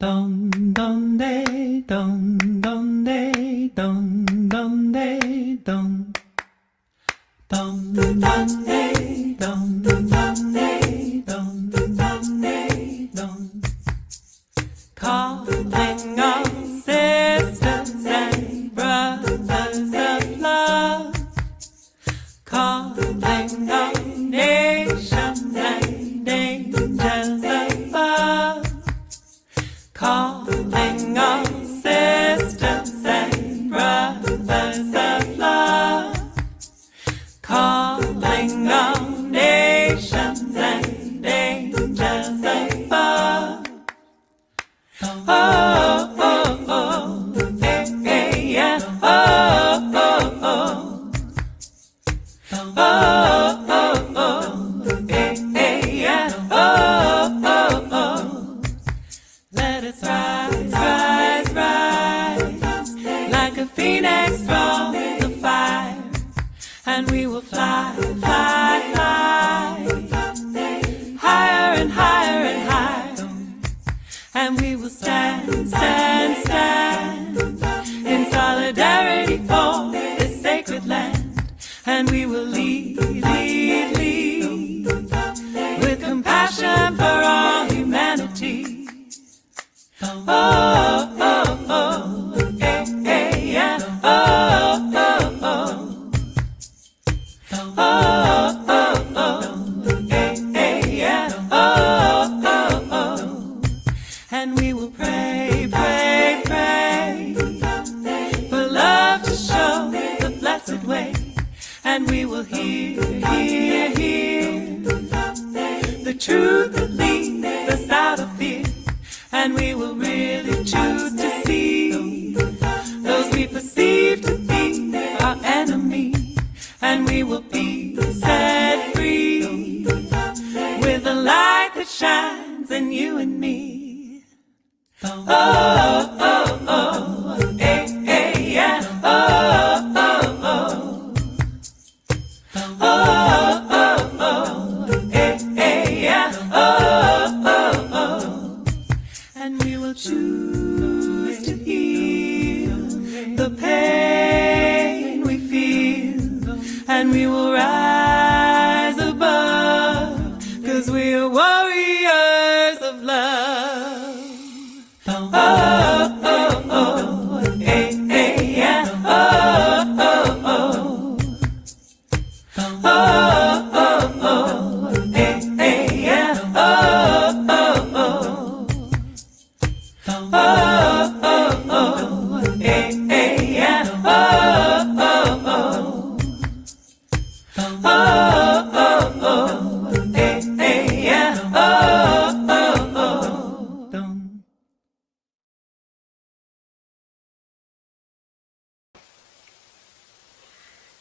Don don de don don de don don de don don don de don don de don don de don. Calling all sisters and brothers of love, calling all nations and angels above. Calling all sisters and brothers of love, calling all nations and angels above. Oh, oh, oh, hey, hey, yeah, oh, oh, oh, oh, oh, oh, hey, hey, yeah, oh, oh, oh. Let us rise, rise, rise, like a phoenix from the fire, and we will fly, fly, fly, higher and higher and higher, and we will stand, stand, stand, in solidarity for this sacred land, and we will lead, lead, lead, with compassion for all humanity. Oh, oh, oh, hey, hey, yeah, oh, oh, oh, oh, oh, oh, hey, hey, yeah, oh, oh, oh, and we will pray, pray, pray, for love to show the blessed way, and we will hear, hear, hear, the truth that leads us out of fear. And we will really choose to see those we perceive to be our enemy. And we will be set free with the light that shines in you and me. Oh, oh, oh, hey, hey, yeah, oh, oh, oh, oh, oh, oh, hey, hey, yeah, oh, oh, oh. And we will choose to heal the pain we feel, and we will rise above, 'cause we are warriors of love. Oh, oh, oh, hey, hey, yeah, oh, oh, oh, oh, oh, oh, hey, hey, yeah, oh, oh, oh. Oh, oh, oh, hey, hey, yeah, oh, oh, oh, oh, oh, oh, hey, hey, yeah, oh, oh, oh.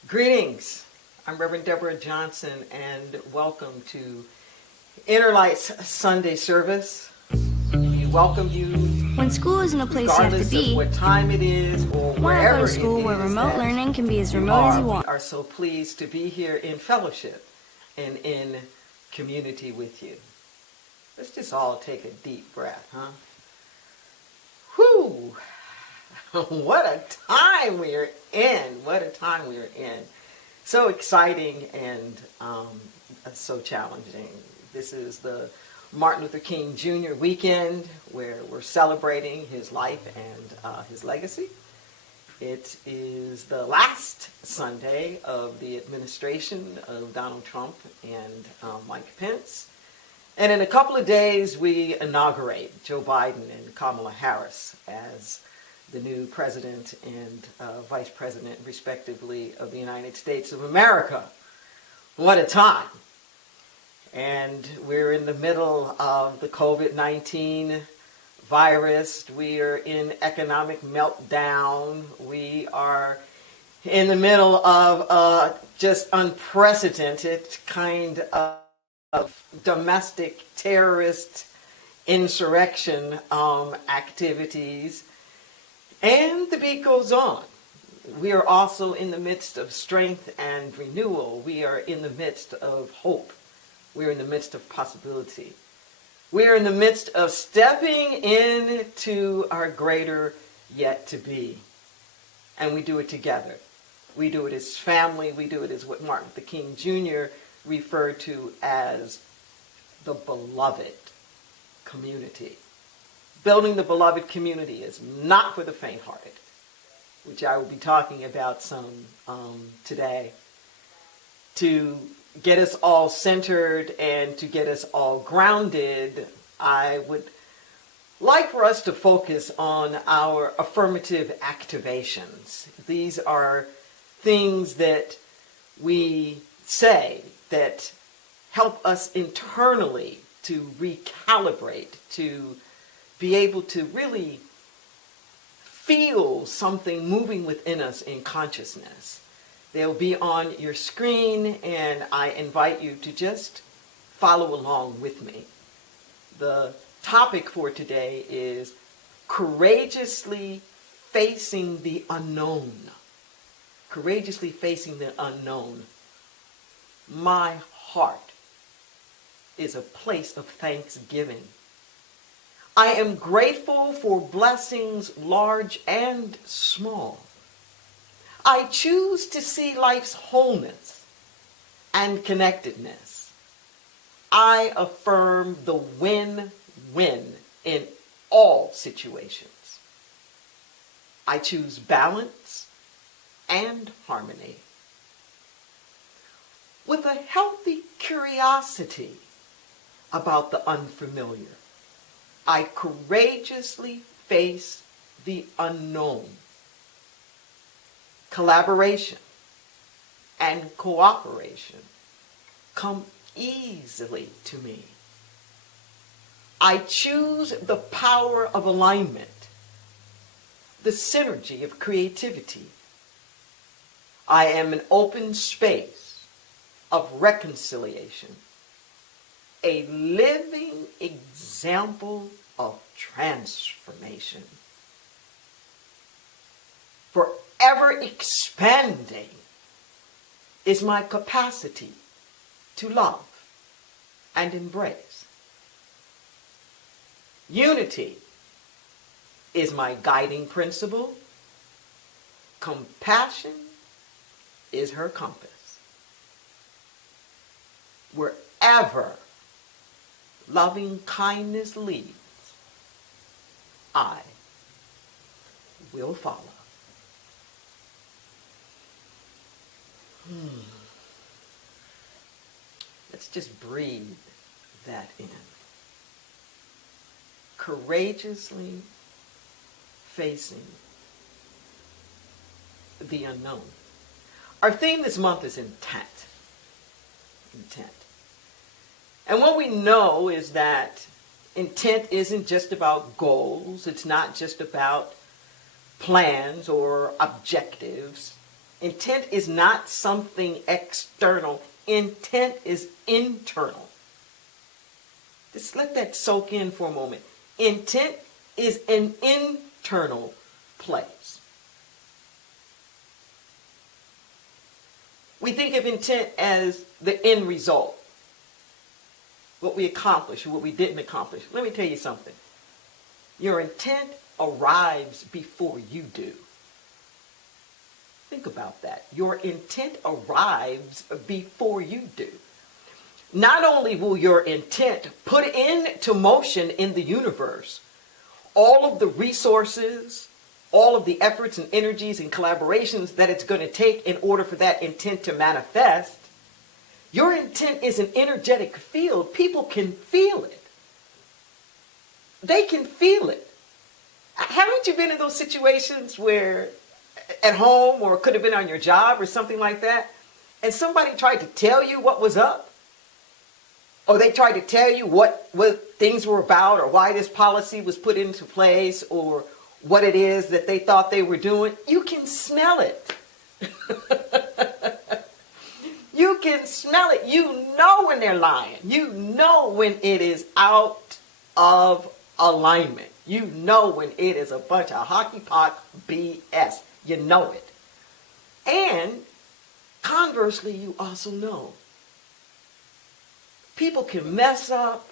Greetings, I'm Reverend Deborah Johnson, and welcome to Inner Light's Sunday service. We welcome you. When school isn't a place you have to regardless be, of what time it is or why wherever go to school it is where remote that learning can be as remote as you want? We are so pleased to be here in fellowship and in community with you. Let's just all take a deep breath, huh? Whew! What a time we're in! What a time we're in! So exciting and so challenging. This is the Martin Luther King Jr. weekend, where we're celebrating his life and his legacy. It is the last Sunday of the administration of Donald Trump and Mike Pence. And in a couple of days, we inaugurate Joe Biden and Kamala Harris as the new president and vice president, respectively, of the United States of America. What a time. And we're in the middle of the COVID-19 virus. We are in economic meltdown. We are in the middle of just unprecedented kind of domestic terrorist insurrection activities. And the beat goes on. We are also in the midst of strength and renewal. We are in the midst of hope. We're in the midst of possibility. We're in the midst of stepping into our greater yet to be. And we do it together. We do it as family. We do it as what Martin Luther King Jr. referred to as the beloved community. Building the beloved community is not for the faint-hearted, which I will be talking about some today, to get us all centered and to get us all grounded. I would like for us to focus on our affirmative activations. These are things that we say that help us internally to recalibrate, to be able to really feel something moving within us in consciousness. They'll be on your screen, and I invite you to just follow along with me. The topic for today is courageously facing the unknown. Courageously facing the unknown. My heart is a place of thanksgiving. I am grateful for blessings large and small. I choose to see life's wholeness and connectedness. I affirm the win-win in all situations. I choose balance and harmony. With a healthy curiosity about the unfamiliar, I courageously face the unknown. Collaboration and cooperation come easily to me. I choose the power of alignment, the synergy of creativity. I am an open space of reconciliation, a living example of transformation. Forever expanding is my capacity to love and embrace. Unity is my guiding principle. Compassion is her compass. Wherever loving kindness leads, I will follow. Let's just breathe that in. Courageously facing the unknown. Our theme this month is intent. Intent. And what we know is that intent isn't just about goals. It's not just about plans or objectives. Intent is not something external. Intent is internal. Just let that soak in for a moment. Intent is an internal place. We think of intent as the end result. What we accomplished or what we didn't accomplish. Let me tell you something. Your intent arrives before you do. Think about that. Your intent arrives before you do. Not only will your intent put into motion in the universe all of the resources, all of the efforts and energies and collaborations that it's going to take in order for that intent to manifest, your intent is an energetic field. People can feel it. They can feel it. Haven't you been in those situations where at home, or it could have been on your job or something like that, and somebody tried to tell you what was up? Or they tried to tell you what things were about, or why this policy was put into place, or what it is that they thought they were doing? You can smell it. You can smell it. You know when they're lying. You know when it is out of alignment. You know when it is a bunch of hockey puck BS. You know it. And conversely, you also know people can mess up.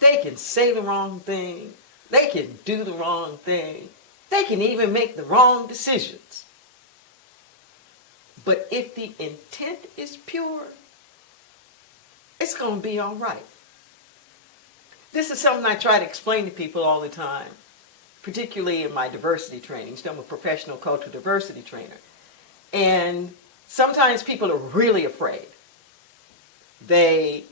They can say the wrong thing. They can do the wrong thing. They can even make the wrong decisions. But if the intent is pure, it's going to be all right. This is something I try to explain to people all the time, particularly in my diversity trainings. I'm a professional cultural diversity trainer. And sometimes people are really afraid. They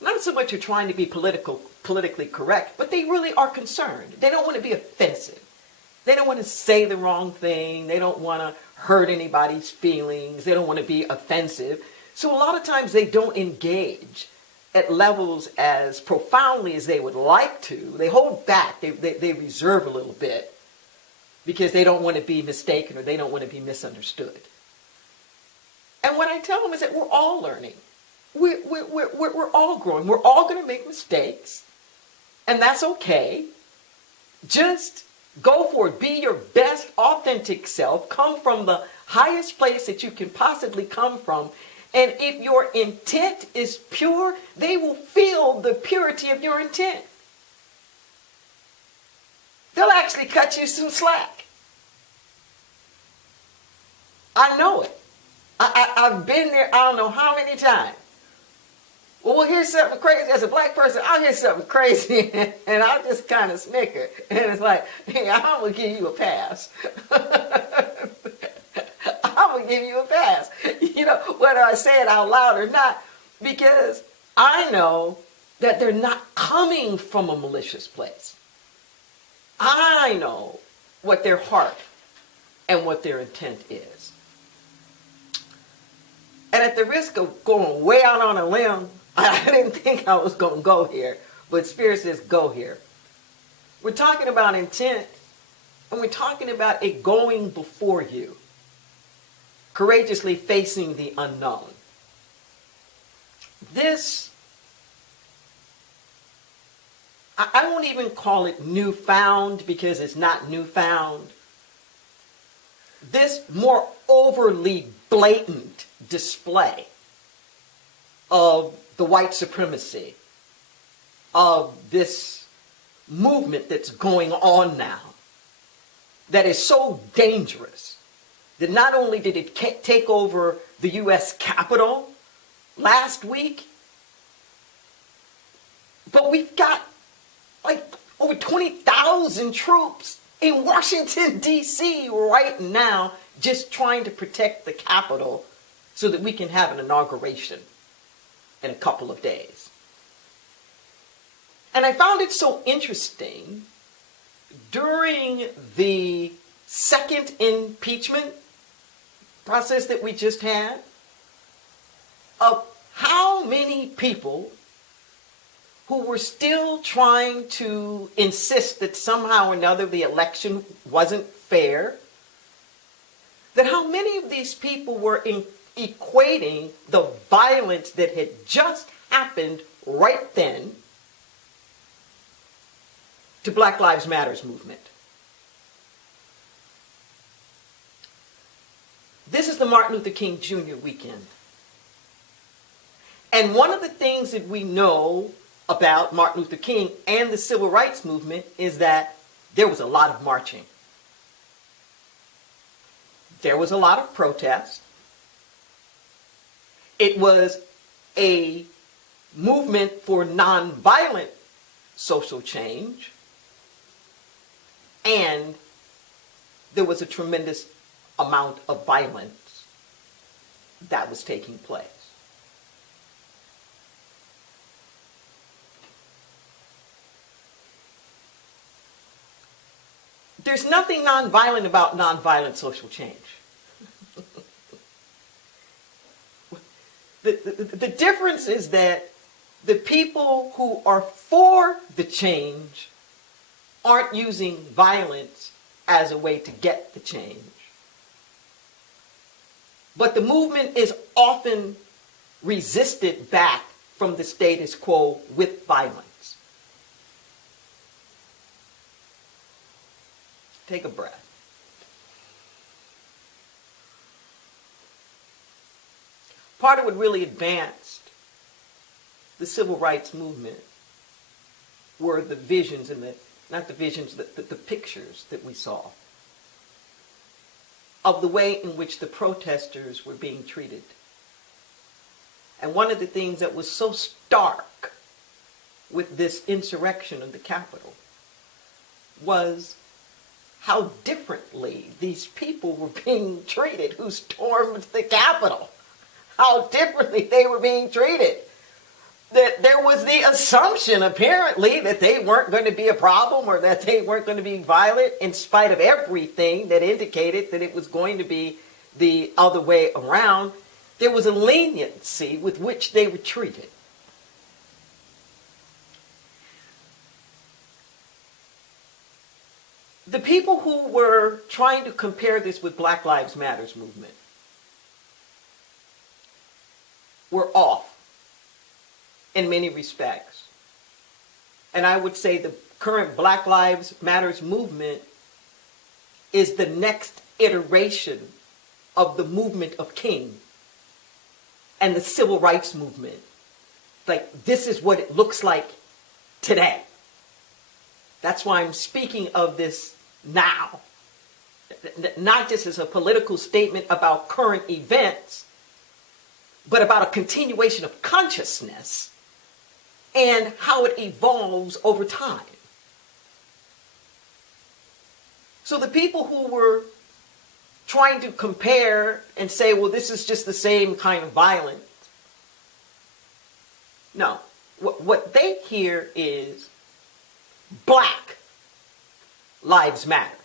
not so much are trying to be politically correct, but they really are concerned. They don't want to be offensive. They don't want to say the wrong thing. They don't want to hurt anybody's feelings. They don't want to be offensive. So a lot of times they don't engage at levels as profoundly as they would like to. They hold back. They reserve a little bit because they don't want to be mistaken or they don't want to be misunderstood. And what I tell them is that we're all learning. We're all growing. We're all going to make mistakes. And that's okay. Just go for it. Be your best authentic self. Come from the highest place that you can possibly come from. And if your intent is pure, they will feel the purity of your intent. They'll actually cut you some slack. I know it. I've been there I don't know how many times. Well, we'll hear something crazy. As a black person, I'll hear something crazy and I'll just kind of snicker. And it's like, hey, I'm going to give you a pass. I'm going to give you a pass. You know, whether I say it out loud or not, because I know that they're not coming from a malicious place. I know what their heart and what their intent is. And at the risk of going way out on a limb, I didn't think I was going to go here, but Spirit says go here. We're talking about intent, and we're talking about it going before you, courageously facing the unknown. This, I won't even call it newfound because it's not newfound. This more overly blatant display of the white supremacy, of this movement that's going on now, that is so dangerous, that not only did it take over the U.S. Capitol last week, but we've got like over 20,000 troops in Washington, D.C. right now, just trying to protect the Capitol so that we can have an inauguration in a couple of days. And I found it so interesting during the second impeachment process that we just had of how many people who were still trying to insist that somehow or another the election wasn't fair, that how many of these people were equating the violence that had just happened right then to Black Lives Matter's movement. This is the Martin Luther King Jr. weekend. And one of the things that we know about Martin Luther King and the civil rights movement is that there was a lot of marching. There was a lot of protest. It was a movement for nonviolent social change. And there was a tremendous amount of violence that was taking place. There's nothing nonviolent about nonviolent social change. The difference is that the people who are for the change aren't using violence as a way to get the change. But the movement is often resisted back from the status quo with violence. Take a breath. Part of what really advanced the civil rights movement were the visions and not the visions, the pictures that we saw of the way in which the protesters were being treated. And one of the things that was so stark with this insurrection of the Capitol was how differently these people were being treated who stormed the Capitol. How differently they were being treated. That there was the assumption, apparently, that they weren't going to be a problem or that they weren't going to be violent, in spite of everything that indicated that it was going to be the other way around. There was a leniency with which they were treated. The people who were trying to compare this with Black Lives Matter's movement were off in many respects. And I would say the current Black Lives Matters movement is the next iteration of the movement of King and the civil rights movement. Like, this is what it looks like today. That's why I'm speaking of this now. Not just as a political statement about current events, but about a continuation of consciousness and how it evolves over time. So the people who were trying to compare and say, well, this is just the same kind of violence. No. What they hear is Black Lives Matter.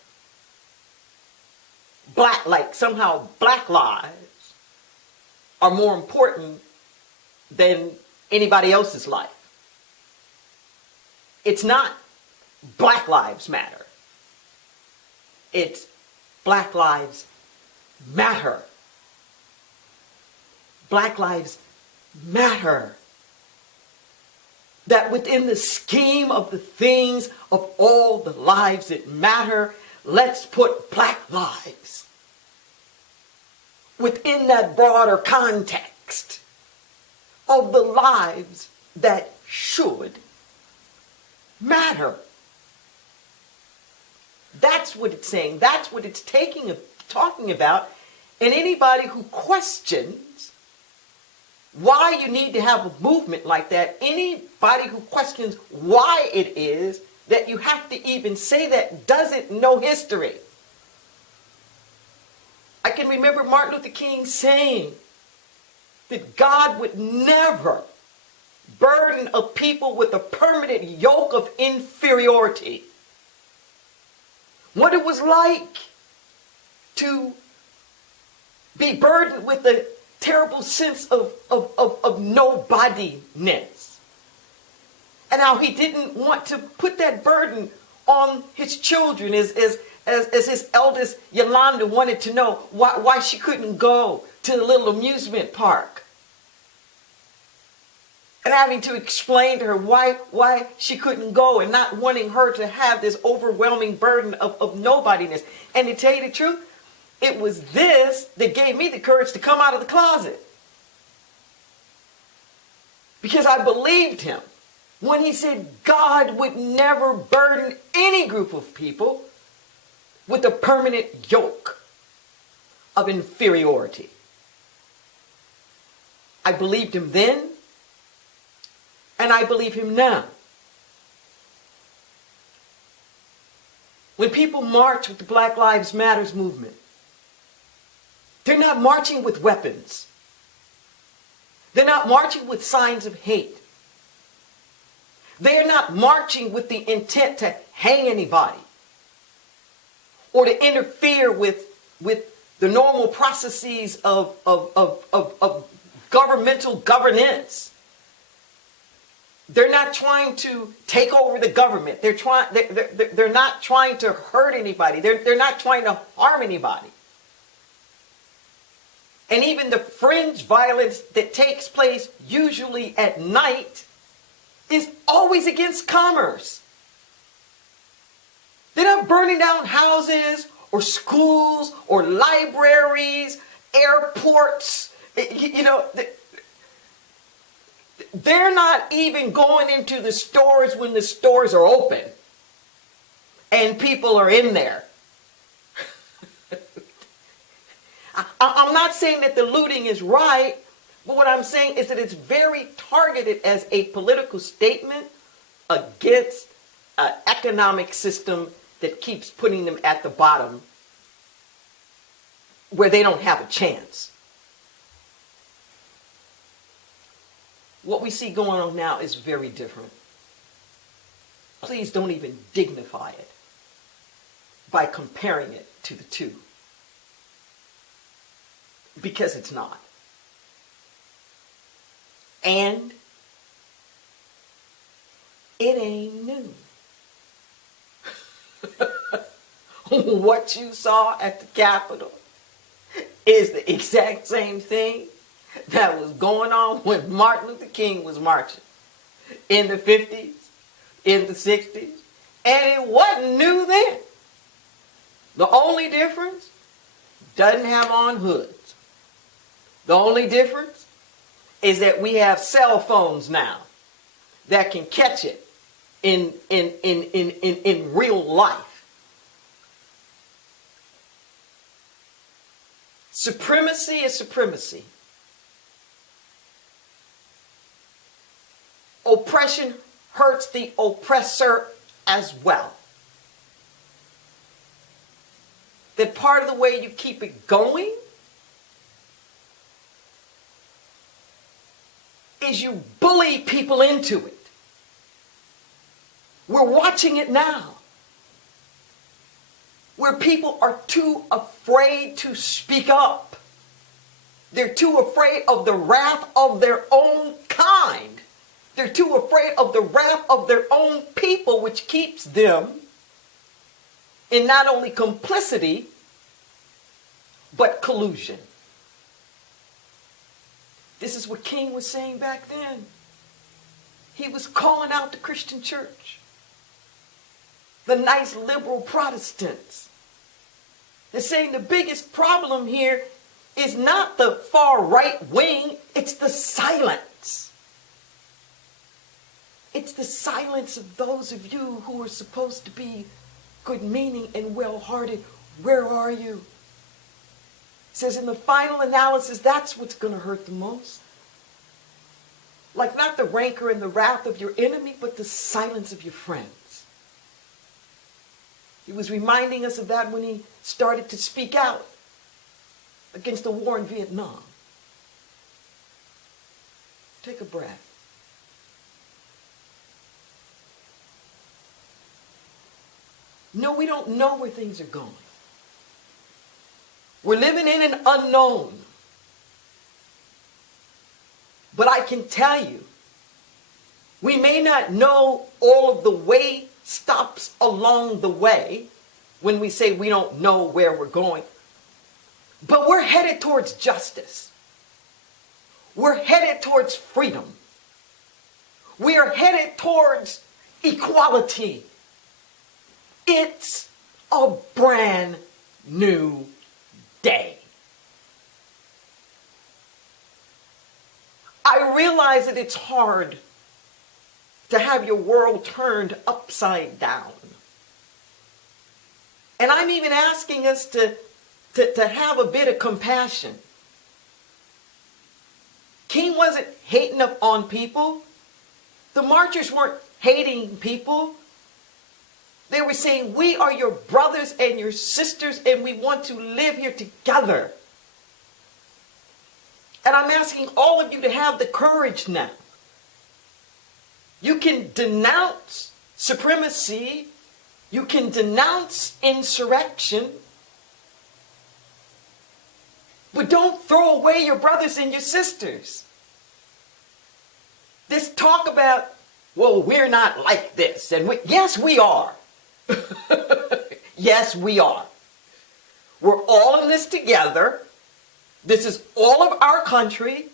Like somehow Black lives are more important than anybody else's life. It's not Black Lives Matter. It's Black Lives Matter. Black Lives Matter. That within the scheme of the things of all the lives that matter, let's put Black lives within that broader context of the lives that should matter. That's what it's saying. That's what it's talking about. And anybody who questions why you need to have a movement like that, anybody who questions why it is that you have to even say that doesn't know history. I can remember Martin Luther King saying that God would never burden a people with a permanent yoke of inferiority. What it was like to be burdened with the terrible sense of nobodiness. And how he didn't want to put that burden on his children as his eldest Yolanda wanted to know why she couldn't go to the little amusement park. And having to explain to her why she couldn't go and not wanting her to have this overwhelming burden of nobodiness. And to tell you the truth, it was this that gave me the courage to come out of the closet. Because I believed him when he said God would never burden any group of people with a permanent yoke of inferiority. I believed him then, and I believe him now. When people march with the Black Lives Matter movement, they're not marching with weapons. They're not marching with signs of hate. They're not marching with the intent to hang anybody or to interfere with the normal processes of governmental governance. They're not trying to take over the government. They're not trying to hurt anybody. They're not trying to harm anybody. And even the fringe violence that takes place usually at night is always against commerce. They're not burning down houses or schools or libraries, airports. They're not even going into the stores when the stores are open and people are in there. I'm not saying that the looting is right, but what I'm saying is that it's very targeted as a political statement against an economic system that keeps putting them at the bottom where they don't have a chance. What we see going on now is very different. Please don't even dignify it by comparing it to the two. Because it's not. And it ain't new. What you saw at the Capitol is the exact same thing that was going on when Martin Luther King was marching in the 50s, in the 60s, and it wasn't new then. The only difference, doesn't have on hoods. The only difference is that we have cell phones now that can catch it in real life. Supremacy is supremacy. Oppression hurts the oppressor as well. That part of the way you keep it going is you bully people into it. We're watching it now, where people are too afraid to speak up. They're too afraid of the wrath of their own kind. They're too afraid of the wrath of their own people, which keeps them in not only complicity, but collusion. This is what King was saying back then. He was calling out the Christian church, the nice liberal Protestants, and saying the biggest problem here is not the far right wing, it's the silence. It's the silence of those of you who are supposed to be good-meaning and well-hearted. Where are you? It says in the final analysis, that's what's going to hurt the most. Like not the rancor and the wrath of your enemy, but the silence of your friends. He was reminding us of that when he started to speak out against the war in Vietnam. Take a breath. No, we don't know where things are going. We're living in an unknown. But I can tell you, we may not know all of the way stops along the way when we say we don't know where we're going. But we're headed towards justice. We're headed towards freedom. We are headed towards equality. It's a brand new day. I realize that it's hard to have your world turned upside down. And I'm even asking us to have a bit of compassion. King wasn't hating up on people. The marchers weren't hating people. They were saying, we are your brothers and your sisters, and we want to live here together. And I'm asking all of you to have the courage now. You can denounce supremacy. You can denounce insurrection. But don't throw away your brothers and your sisters. This talk about, well, we're not like this. And yes, we are. Yes, we are. We're all in this together. This is all of our country.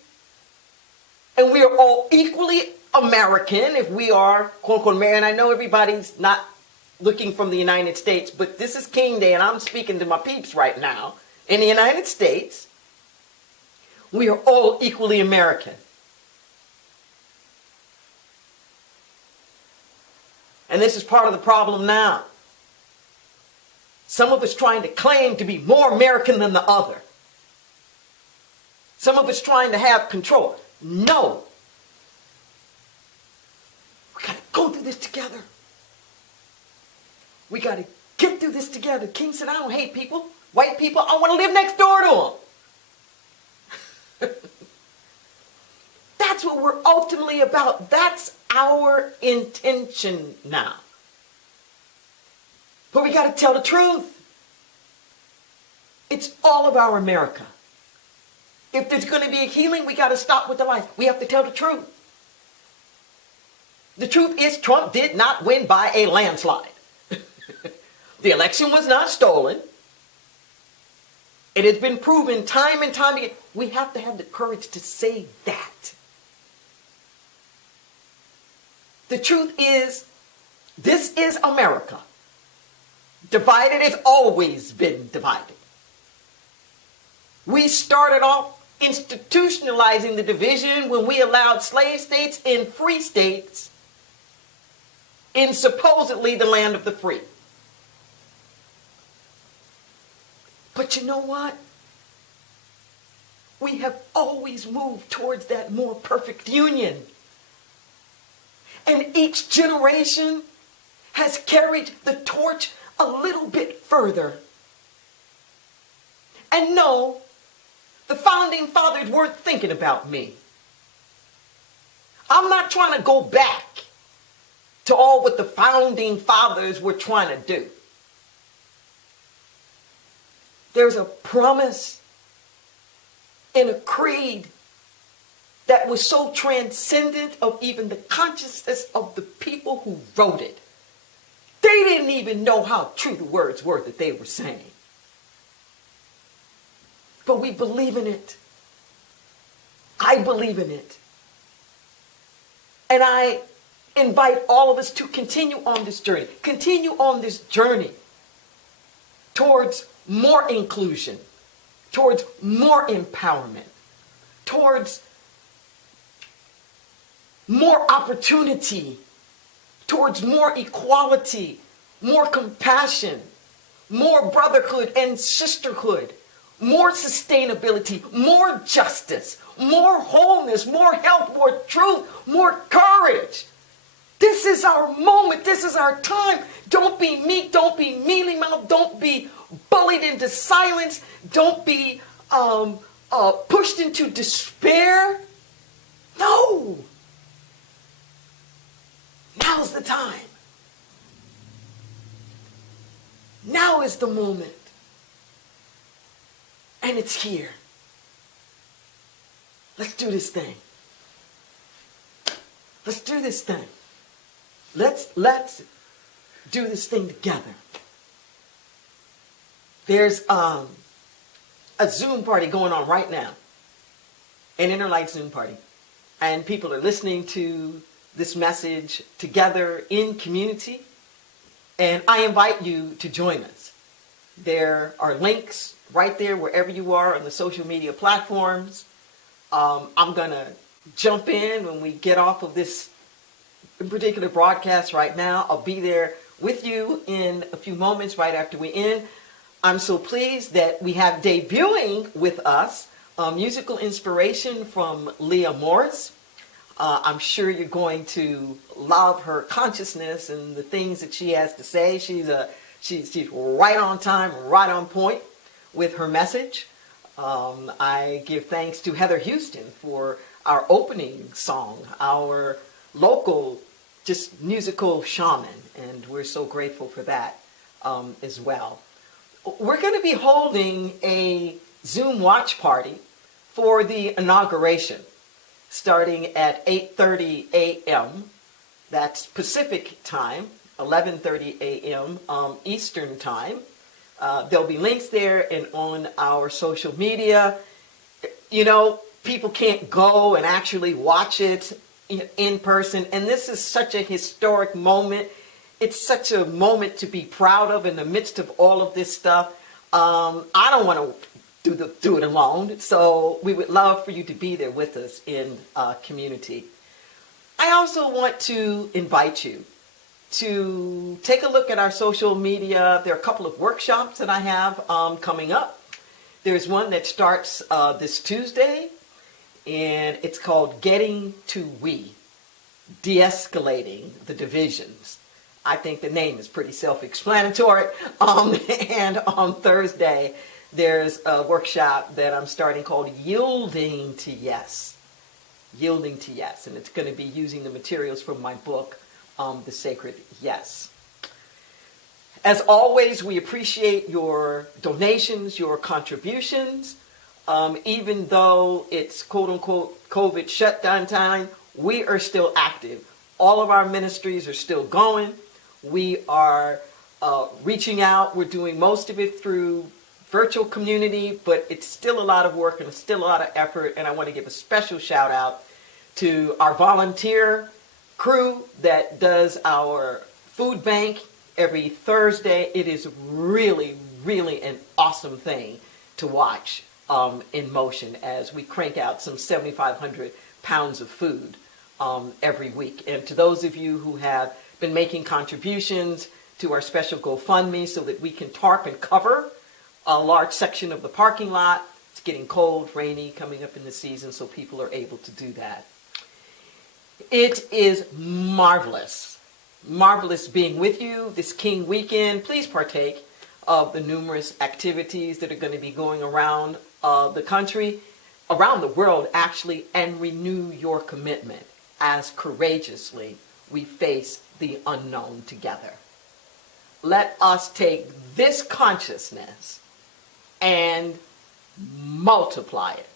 And we are all equally American if we are, quote unquote, American. I know everybody's not looking from the United States, but this is King Day and I'm speaking to my peeps right now. In the United States, we are all equally American. And this is part of the problem now. Some of us trying to claim to be more American than the other. Some of us trying to have control. No. We got to go through this together. We got to get through this together. King said, I don't hate people. White people, I want to live next door to them. That's what we're ultimately about. That's our intention now. But we got to tell the truth. It's all of our America. If there's going to be a healing, we got to stop with the lies. We have to tell the truth. The truth is Trump did not win by a landslide. The election was not stolen. It has been proven time and time again. We have to have the courage to say that. The truth is, this is America. Divided has always been divided. We started off institutionalizing the division when we allowed slave states and free states in supposedly the land of the free. But you know what? We have always moved towards that more perfect union. And each generation has carried the torch a little bit further. And no, the founding fathers weren't thinking about me. I'm not trying to go back to all what the founding fathers were trying to do. There's a promise in a creed that was so transcendent of even the consciousness of the people who wrote it. They didn't even know how true the words were that they were saying. But we believe in it. I believe in it. And I invite all of us to continue on this journey. Continue on this journey towards more inclusion, towards more empowerment, towards more opportunity, towards more equality, more compassion, more brotherhood and sisterhood, more sustainability, more justice, more wholeness, more health, more truth, more courage. This is our moment. This is our time. Don't be meek. Don't be mealy-mouthed. Don't be bullied into silence. Don't be pushed into despair. No. Now's the time. Now is the moment. And it's here. Let's do this thing. Let's do this thing. Let's do this thing together. There's a Zoom party going on right now. An Inner Light Zoom party. And people are listening to this message together in community. And I invite you to join us. There are links right there wherever you are on the social media platforms. I'm going to jump in when we get off of this particular broadcast right now. I'll be there with you in a few moments right after we end. I'm so pleased that we have debuting with us musical inspiration from Leah Morris. I'm sure you're going to love her consciousness and the things that she has to say. She's right on time, right on point with her message. I give thanks to Heather Houston for our opening song, our local just musical shaman, and we're so grateful for that as well. We're going to be holding a Zoom watch party for the inauguration, starting at 8:30 a.m. That's Pacific time, 11:30 a.m. Eastern time. There'll be links there and on our social media. You know, people can't go and actually watch it in person, and this is such a historic moment. It's such a moment to be proud of in the midst of all of this stuff. I don't want to do it alone, so we would love for you to be there with us in community. I also want to invite you to take a look at our social media. There are a couple of workshops that I have coming up. There's one that starts this Tuesday, and it's called Getting to We, De-escalating the Divisions. I think the name is pretty self-explanatory. And on Thursday, there's a workshop that I'm starting called Yielding to Yes. Yielding to Yes. And it's going to be using the materials from my book, The Sacred Yes. As always, we appreciate your donations, your contributions. Even though it's quote-unquote COVID shutdown time, we are still active. All of our ministries are still going. We are reaching out. We're doing most of it through virtual community, but it's still a lot of work and it's still a lot of effort. And I want to give a special shout out to our volunteer crew that does our food bank every Thursday. It is really, really an awesome thing to watch in motion as we crank out some 7,500 pounds of food every week. And to those of you who have been making contributions to our special GoFundMe so that we can tarp and cover a large section of the parking lot. It's getting cold, rainy, coming up in the season, so people are able to do that. It is marvelous, marvelous being with you this King Weekend. Please partake of the numerous activities that are going to be going around the country, around the world actually, and renew your commitment as courageously we face the unknown together. Let us take this consciousness and multiply it